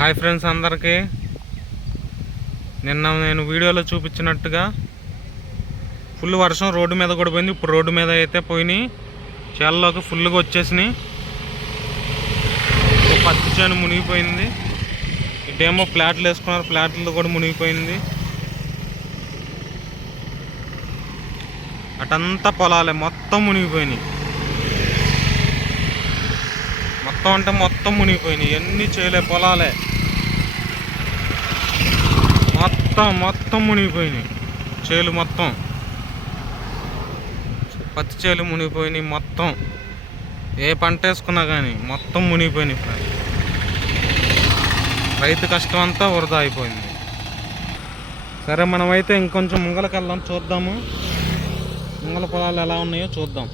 Hi friends అందరికీ. నిన్న నేను వీడియోలో చూపించినట్టుగా ఫుల్ వర్షం రోడ్డు మీద కూడా పోయింది. ఇప్పుడు రోడ్డు మీద అయితే పోయినాయి, చేలలోకి ఫుల్గా వచ్చేసినాయి. పత్తి చేను మునిగిపోయింది. ఇటేమో ప్లాట్లు వేసుకున్నారు, ప్లాట్లు కూడా మునిగిపోయింది. అటంతా పొలాలే మొత్తం మునిగిపోయినాయి. మొత్తం అంటే మొత్తం మునిగిపోయినాయి. ఎన్ని చేయలే పొలాలే మొత్తం మునిగిపోయినాయి. చేలు మొత్తం పత్తి చేలు మునిగిపోయినాయి. మొత్తం ఏ పంట వేసుకున్నా కానీ మొత్తం మునిగిపోయినాయి. రైతు కష్టం అంతా వృధా అయిపోయింది. సరే, మనమైతే ఇంకొంచెం ముంగలకి వెళ్దాం, చూద్దాము ముంగల పొలాలు ఎలా ఉన్నాయో చూద్దాం.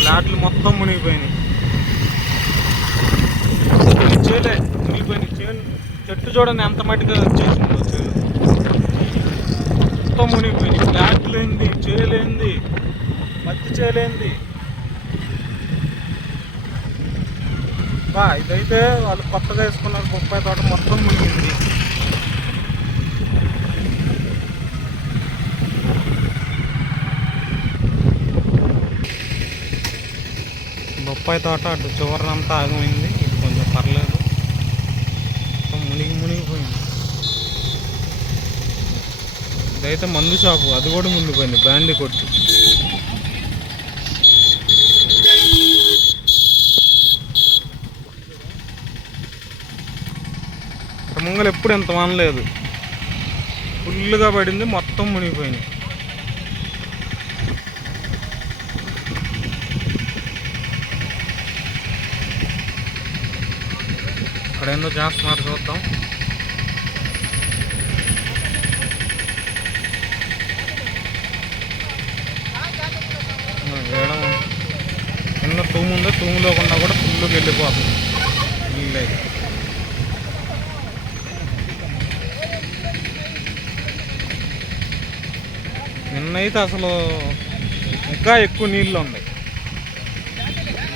ఫ్లాట్లు మొత్తం మునిగిపోయినాయి. చేలే మునిగిపోయినాయి. చెట్టు చూడండి ఎంత మట్టిగా వచ్చేసిందో. చేలు మొత్తం మునిగిపోయినాయి. ఫ్లాట్లు ఏంది, చేలేంది, పత్తి చేలేంది. ఇదైతే వాళ్ళు కొత్తగా వేసుకున్నారు బొప్పాయి తోట, మొత్తం మునిగింది. బొప్పాయి తోట అటు చివరినంతా ఆగమైంది. ఇటు కొంచెం పర్లేదు, మునిగిపోయింది. ఇదైతే మందు షాపు, అది కూడా మునిగిపోయింది. బ్రాండీ కొట్టి ముంగలు ఎప్పుడు ఎంత వానలేదు, ఫుల్గా పడింది, మొత్తం మునిగిపోయింది. ఇక్కడ ఏందో చేస్తున్నారు, చూద్దాం. చిన్న తూము ఉందో, తూములో కన్నా కూడా ఫుల్గా వెళ్ళిపోతుంది నీళ్ళైతే. నిన్నైతే అసలు ఇంకా ఎక్కువ నీళ్ళు ఉన్నాయి.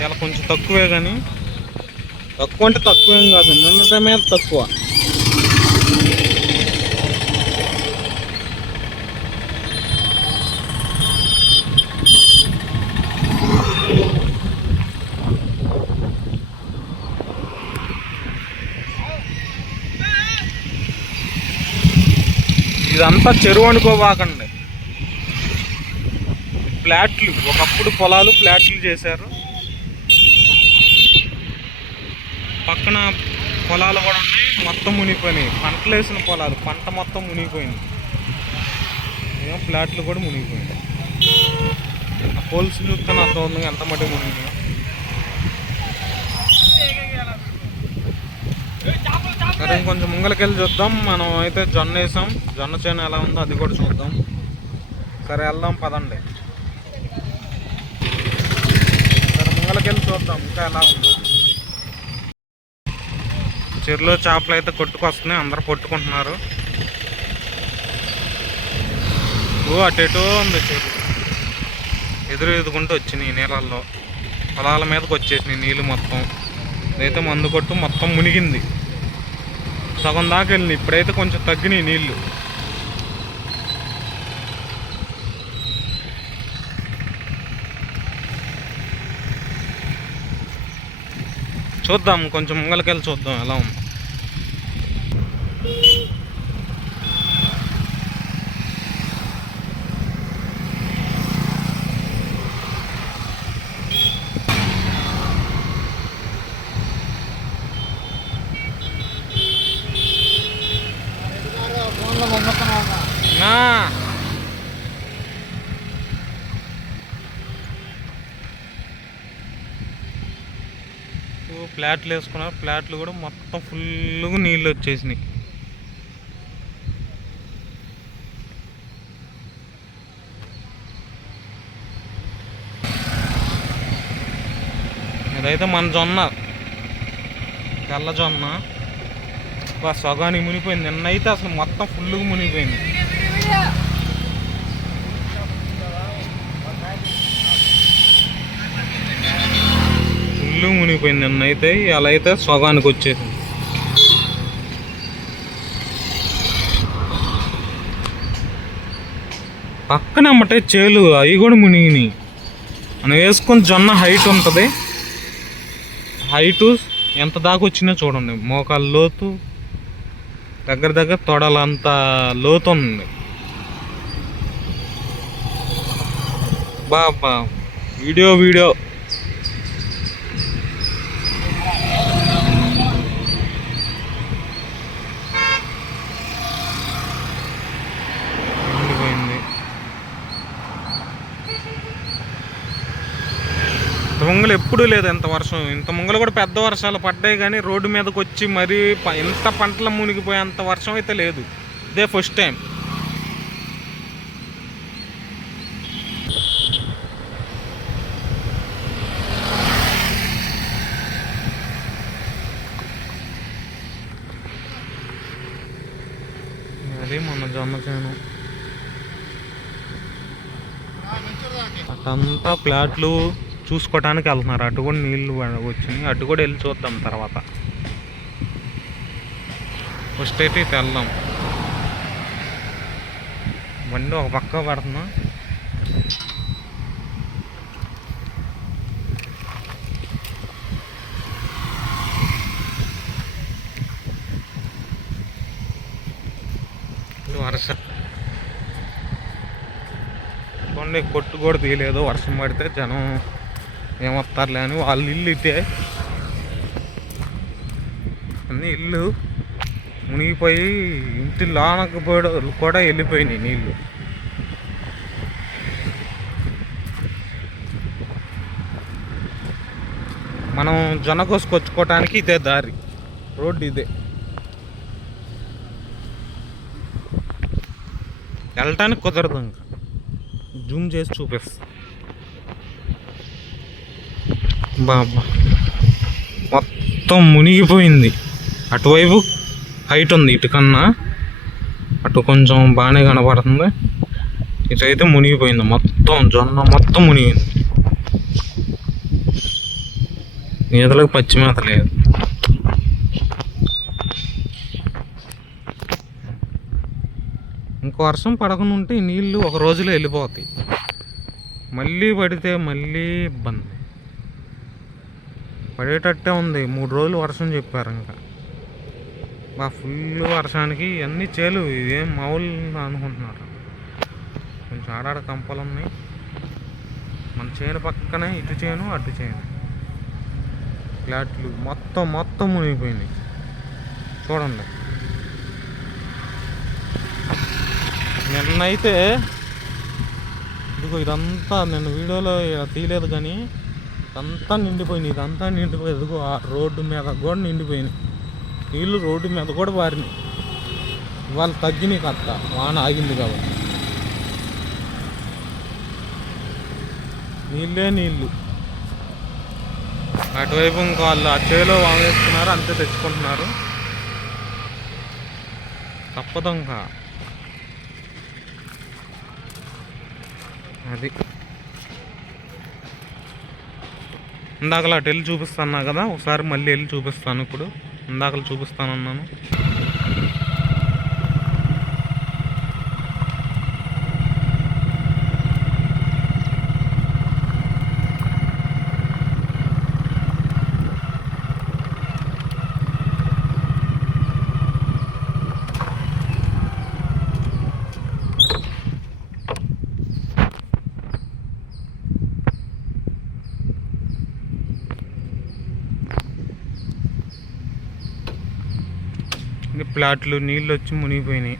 ఇలా కొంచెం తక్కువే, కానీ తక్కువ అంటే తక్కువేం కాదు, నిన్నటి మీద తక్కువ. ఇదంతా చెరువు అనుకోవాకండి, ఫ్లాట్లు. ఒకప్పుడు పొలాలు ఫ్లాట్లు చేశారు, పక్కన పొలాలు కూడా ఉన్నాయి, మొత్తం మునిగిపోయినాయి. పంటలు వేసిన పొలాలు, పంట మొత్తం మునిగిపోయింది. ఏమో ఫ్లాట్లు కూడా మునిగిపోయినాయి. పోల్స్ చూస్తే అర్థం ఉంది ఎంత మట్టి మునిగినాయి. సరే, ఇంకొంచెం ముంగలకెళ్ళి చూద్దాం. మనం అయితే జొన్న వేసాం, జొన్న చేను ఎలా ఉందో అది కూడా చూద్దాం. సరే, వెళ్దాం పదండి. సరే, ముంగలకెళ్ళి చూద్దాం ఇంకా ఎలా ఉందో. చెరువులో చేపలు అయితే కొట్టుకొస్తున్నాయి, అందరూ కొట్టుకుంటున్నారు. అటు ఎటో ఉంది చెరువు, ఎదురుకుంటూ వచ్చినాయి నీళ్ళల్లో, పొలాల మీదకి వచ్చేసినాయి నీళ్ళు మొత్తం. ఇదైతే మందు కొట్టు మొత్తం మునిగింది, సగం దాకా వెళ్ళినాయి. ఇప్పుడైతే కొంచెం తగ్గినాయి నీళ్ళు. చూద్దాం, కొంచెం ముంగలకెళ్ళి చూద్దాం ఎలా ఉంది. ఫ్లాట్లు వేసుకున్నారు, ఫ్లాట్లు కూడా మొత్తం ఫుల్గా నీళ్ళు వచ్చేసినాయి. ఇదైతే మన జొన్న తెల్లజొన్న సగానికి మునిగిపోయింది. నిన్నైతే అసలు మొత్తం ఫుల్గా మునిగిపోయింది. ఫుల్గా మునిగిపోయింది నిన్నైతే. అలా అయితే సగానికి వచ్చేసింది. పక్కన అమ్మటే చేలు అవి కూడా మునిగినాయి. మనం వేసుకొని జొన్న హైట్ ఉంటుంది. హైటు ఎంత దాకా వచ్చినా చూడండి, మోకాలు లోతు, దగ్గర దగ్గర తొడలంత లోతు ఉంది. బాబా వీడియో ముంగలు ఎప్పుడూ లేదు ఎంత వర్షం. ఇంత ముంగలు కూడా పెద్ద వర్షాలు పడ్డాయి, కానీ రోడ్డు మీదకి వచ్చి మరీ ఇంత పంటలు మునిగిపోయేంత వర్షం అయితే లేదు. ఇదే ఫస్ట్ టైం. అది మొన్న జొన్న చేను అటంతా ప్లాట్లు చూసుకోవటానికి వెళ్తున్నారు. అటు కూడా నీళ్ళు వచ్చినాయి, అటు కూడా వెళ్ళి చూద్దాం తర్వాత. ఫస్ట్ అయితే ఇటు వెళ్దాం. బండి ఒక పక్క పడుతున్నా. వర్షం చూడండి, కొట్టు కూడా తీయలేదు. వర్షం పడితే జనం ఏమొస్తారులే అని వాళ్ళ ఇల్లు ఇటే అన్నీ ఇల్లు మునిగిపోయి ఇంటి లోనకు కూడా వెళ్ళిపోయినాయి నీళ్ళు. మనం జొన్న కోసుకొచ్చుకోవటానికి ఇదే దారి, రోడ్డు ఇదే. వెళ్ళటానికి కుదరదు. ఇంకా జూమ్ చేసి చూపిస్తా. బాబా మొత్తం మునిగిపోయింది. అటువైపు హైట్ ఉంది, ఇటు కన్నా అటు కొంచెం బాగానే కనపడుతుంది. ఇటైతే మునిగిపోయింది మొత్తం. జొన్న మొత్తం మునిగింది. మేతలకు పచ్చి మేత లేదు. ఇంకో వర్షం పడకుండా ఉంటే ఈ నీళ్ళు ఒక రోజులో వెళ్ళిపోతాయి. మళ్ళీ పడితే మళ్ళీ ఇబ్బంది. పడేటట్టే ఉంది. 3 రోజులు వర్షం చెప్పారు. ఇంకా ఫుల్ వర్షానికి అన్నీ చేలు ఇదేం మామూలు అనుకుంటున్నారు. కొంచెం ఆడాడ కంపలు ఉన్నాయి. మన చేను పక్కనే ఇటు చేను అటు చేను ఫ్లాట్లు మొత్తం మునిగిపోయినాయి. చూడండి, నిన్నైతే ఇదిగో ఇదంతా నేను వీడియోలో తీయలేదు, కానీ ఇదంతా నిండిపోయినాయి. ఇదిగో ఆ రోడ్డు మీద కూడా నిండిపోయినాయి నీళ్ళు. రోడ్డు మీద కూడా పారినాయి. ఇవాళ తగ్గినాయి కట్ట, వాన ఆగింది కాబట్టి. నీళ్ళు అటువైపు ఇంకా వాళ్ళు ఆ చేలో వాగేస్తున్నారు, అంతే తెచ్చుకుంటున్నారు. తప్పదు ఇంకా. అది ఇందాకలా అటు వెళ్ళి చూపిస్తాను కదా, ఒకసారి మళ్ళీ వెళ్ళి చూపిస్తాను. ఇప్పుడు ఇందాకలు చూపిస్తానన్నాను. ప్లాట్లు నీళ్ళు వచ్చి మునిగిపోయినాయి.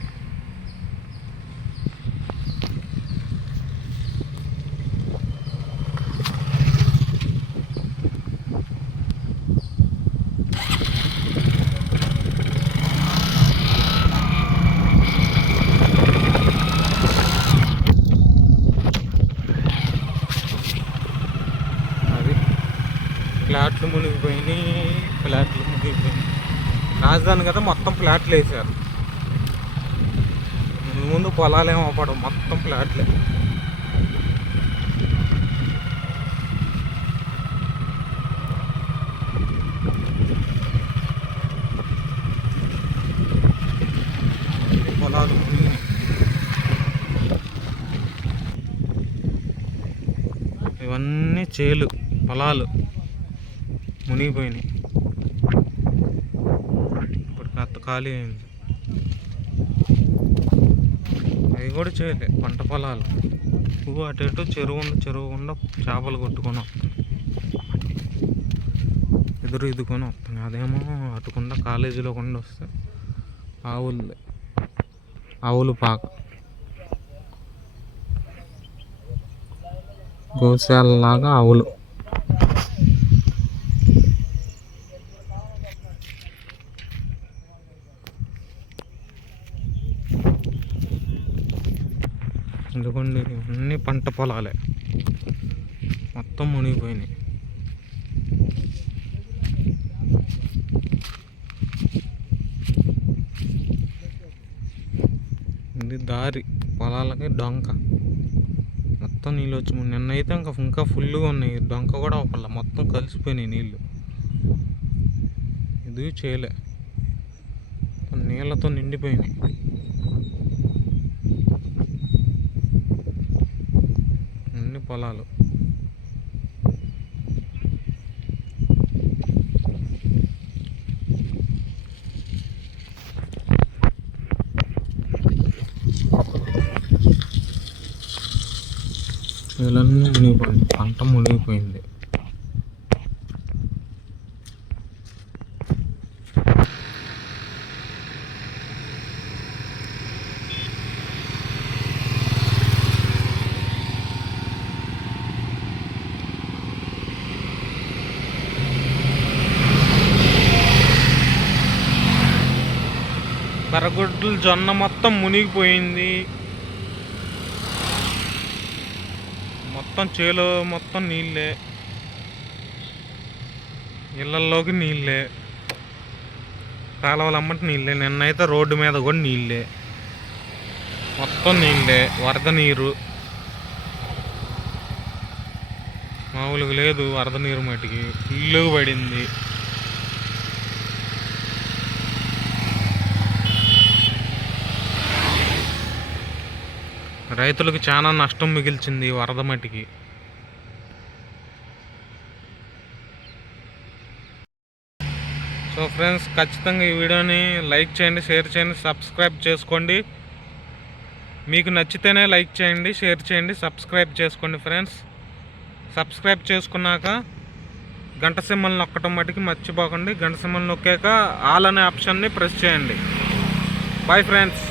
అది ఫ్లాట్లు మునిగిపోయినాయి. మునిగిపోయింది. రాజధాని కదా మొత్తం ఫ్లాట్లు వేసారు. ముందు పొలాలేమో అవ్వడం మొత్తం ఫ్లాట్లే. పొలాలు ఇవన్నీ చేలు పొలాలు మునిగిపోయినాయి. ఇప్పుడు కాస్త ఖాళీ అయింది. అవి కూడా చేయలే పంట పొలాలు. అటు ఇటు చెరువు ఉంది, చెరువు గుండా చేపలు కొట్టుకొని వస్తున్నాయి, ఇదుకొని వస్తున్నాయి. అదేమో అటుకుండా కాలేజీలోకుండా వస్తే ఆవులు పాక గోశాలలాగా ఆవులు. ఎందుకండి అన్ని పంట పొలాలే మొత్తం మునిగిపోయినాయి. ఇది దారి పొలాలకి డొంక మొత్తం నీళ్ళు వచ్చి నిన్నైతే ఇంకా ఫుల్గా ఉన్నాయి. డొంక కూడా ఒకళ్ళ మొత్తం కలిసిపోయినాయి నీళ్ళు. ఇది చేయలే నీళ్ళతో నిండిపోయినాయి. అన్ని పొలాలు చేలన్నీ మునిగిపోయింది, పంట మునిగిపోయింది. బరగొడ్లు జొన్న మొత్తం మునిగిపోయింది. మొత్తం చేలో మొత్తం నీళ్ళే, ఇళ్ళల్లోకి నీళ్ళే, కాలువలు అమ్మటి నీళ్ళే. నిన్నైతే రోడ్డు మీద కూడా నీళ్ళే, మొత్తం నీళ్ళే. వరద నీరు మామూలుగా లేదు. వరద నీరు మట్టికి ఫుల్లుగా పడింది. రైతులకు చాలా నష్టం మిగిల్చింది వరద మట్టికి. సో ఫ్రెండ్స్, ఖచ్చితంగా ఈ వీడియోని లైక్ చేయండి, షేర్ చేయండి, సబ్స్క్రైబ్ చేసుకోండి. మీకు నచ్చితేనే లైక్ చేయండి, షేర్ చేయండి, సబ్స్క్రైబ్ చేసుకోండి ఫ్రెండ్స్. సబ్స్క్రైబ్ చేసుకున్నాక గంట సింబల్ నొక్కటం మటుకి మర్చిపోకండి. గంట సింబల్ నొక్కాక ఆల్ అనే ఆప్షన్ని ప్రెస్ చేయండి. Bye friends.